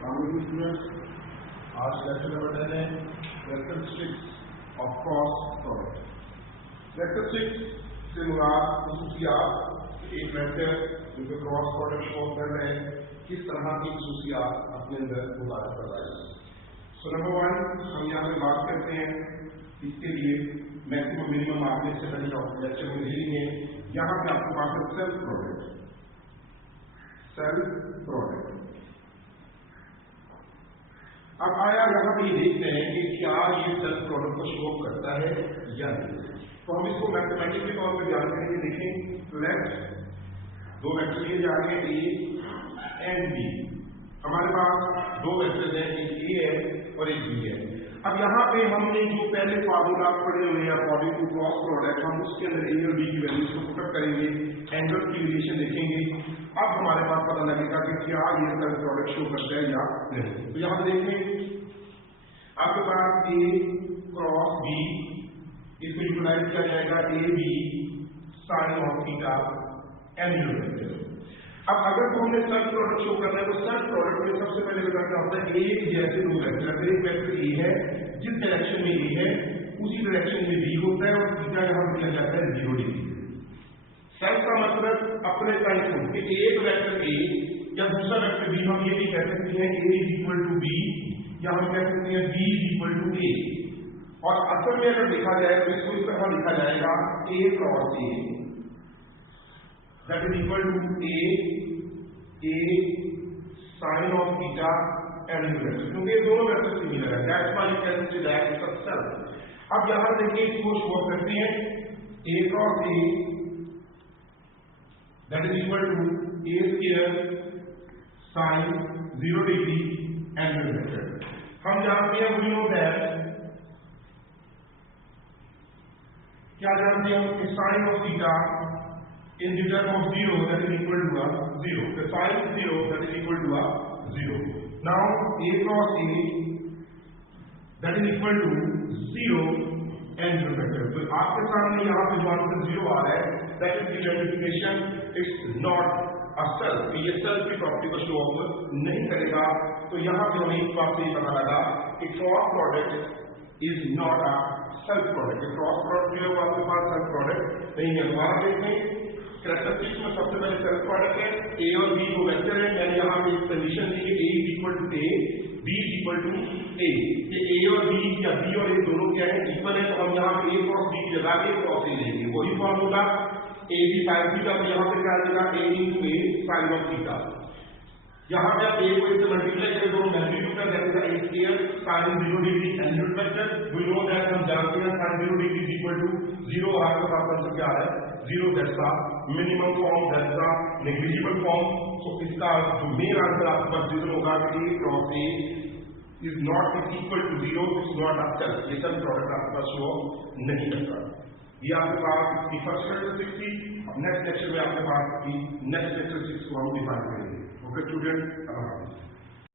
Students, आज lecture number 10 है characteristics of cross product. Characteristics से मुराद खसूसियात एक वेक्टर जो कि क्रॉस प्रोडक्ट शो कर रहे हैं किस तरह की खसूसियात अपने अंदर मुताबिक कर रहा है। सो नंबर 1 हम यहाँ पे बात करते हैं, इसके लिए मैक्सिमम मिनिमम आपने इससे पहले लेक्चर में रीडिंग है। यहाँ पे आपके पास है सेल्फ प्रोडक्ट। अब आया यहाँ पे देखते हैं कि क्या ये सेल्फ प्रोडक्ट को शो करता है या नहीं। तो हम इसको मैथमेटिक के तौर पर ध्यान करेंगे। देखें, लेफ्ट दो वेक्टर लिए जा रहे हैं ए एंड बी। हमारे पास दो वेक्टर हैं, एक ए है और एक बी है। अब यहाँ पे हमने जो पहले फार्मूला पढ़े हुए हैं अकॉर्डिंग टू क्रॉस प्रोडक्ट, हम उसके अंदर ए और बी की वैल्यूज को पुटअप करेंगे, एंगल की रिलेशन देखेंगे। अब हमारे पास पता लगेगा कि क्या ये सेल्फ प्रोडक्ट शो करता है या नहीं। तो यहाँ पे देखें, आपके पास ए क्रॉस बी, इसको यूटिलाइज किया जाएगा A B sine of theta angular vector. अब अगर तो हमने सेल्फ प्रोडक्ट शो करना है तो सेल्फ प्रोडक्ट में सबसे पहले बता क्या होता है, एक जैसे दो वेक्टर, एक वेक्टर ए है जिस डायरेक्शन में ए है उसी डायरेक्शन में बी होता है और थीटा यहां दिया जाता है 0 डिग्री। सेल्फ का मतलब अपने साइड को कि एक वेक्टर ए या दूसरा वेक्टर बी, हम ये भी कह सकते हैं ए इज इक्वल टू बी या हम कह सकते हैं बी इज इक्वल टू ए। और असल में अगर लिखा जाए तो इसको इस तरह लिखा जाएगा A cross A that is equal to a sin of theta and vector, क्योंकि दोनों वेक्टर सिमिलर है। That's why you can say that it's a self। अब यहां देखिए इसको शो करते हैं a cross a that is equal to a square sin 0 degree angle vector. हम जानते हैं we know that क्या जानते हैं कि sin of theta in the term of 0 that is equal to a 0, the sin 0 that is equal to a 0. Now a cross a that is equal to 0 angular vector। तो आपके सामने यहाँ पे जो आंसर 0 आ रहा है that is the identification, it's not a self। ये self की प्रॉपर्टी को शो ऑफ नहीं करेगा। तो यहाँ पे हमें इस बात से पता लगा कि cross product is not a self product. Cross product जो है वो आपके पास सेल्फ प्रोडक्ट नहीं है। दोबारा देखते हैं, कैरेक्टरिस्टिक्स में सबसे पहले सेल्फ प्रोडक्ट है, ए और बी को वेक्टर है। मैंने यहाँ पे कंडीशन दी है A is equal to A, B is equal to A. A और बी या बी और ए दोनों क्या है, इक्वल है। तो हम यहाँ पे ए क्रॉस बी की जगह ए क्रॉस ए लेंगे, वही formula A B sine theta. तो यहाँ पे क्या आ जाएगा A into A sine of theta. यहाँ पे आप ए को इससे मल्टीप्लाई करें, दोनों मैग्नीट्यूड का जाएगा A square sine 0 degree angular vector. We know that, हम जानते हैं sine 0 degree is equal to 0। आपके पास आंसर क्या है 0। That's the minimum form, that's the negligible form. So इसका जो मेन आंसर आपके पास जितना होगा कि A cross A is not equal to 0, it's not a self. ये सेल्फ प्रोडक्ट आपके पास शो नहीं करता। ये आपके पास इसकी फर्स्ट कैरेक्टरिस्टिक थी। अब नेक्स्ट लेक्चर में आपके पास की नेक्स्ट कैरेक्टरिस्टिक्स को हम डिफाइन करेंगे। Okay student,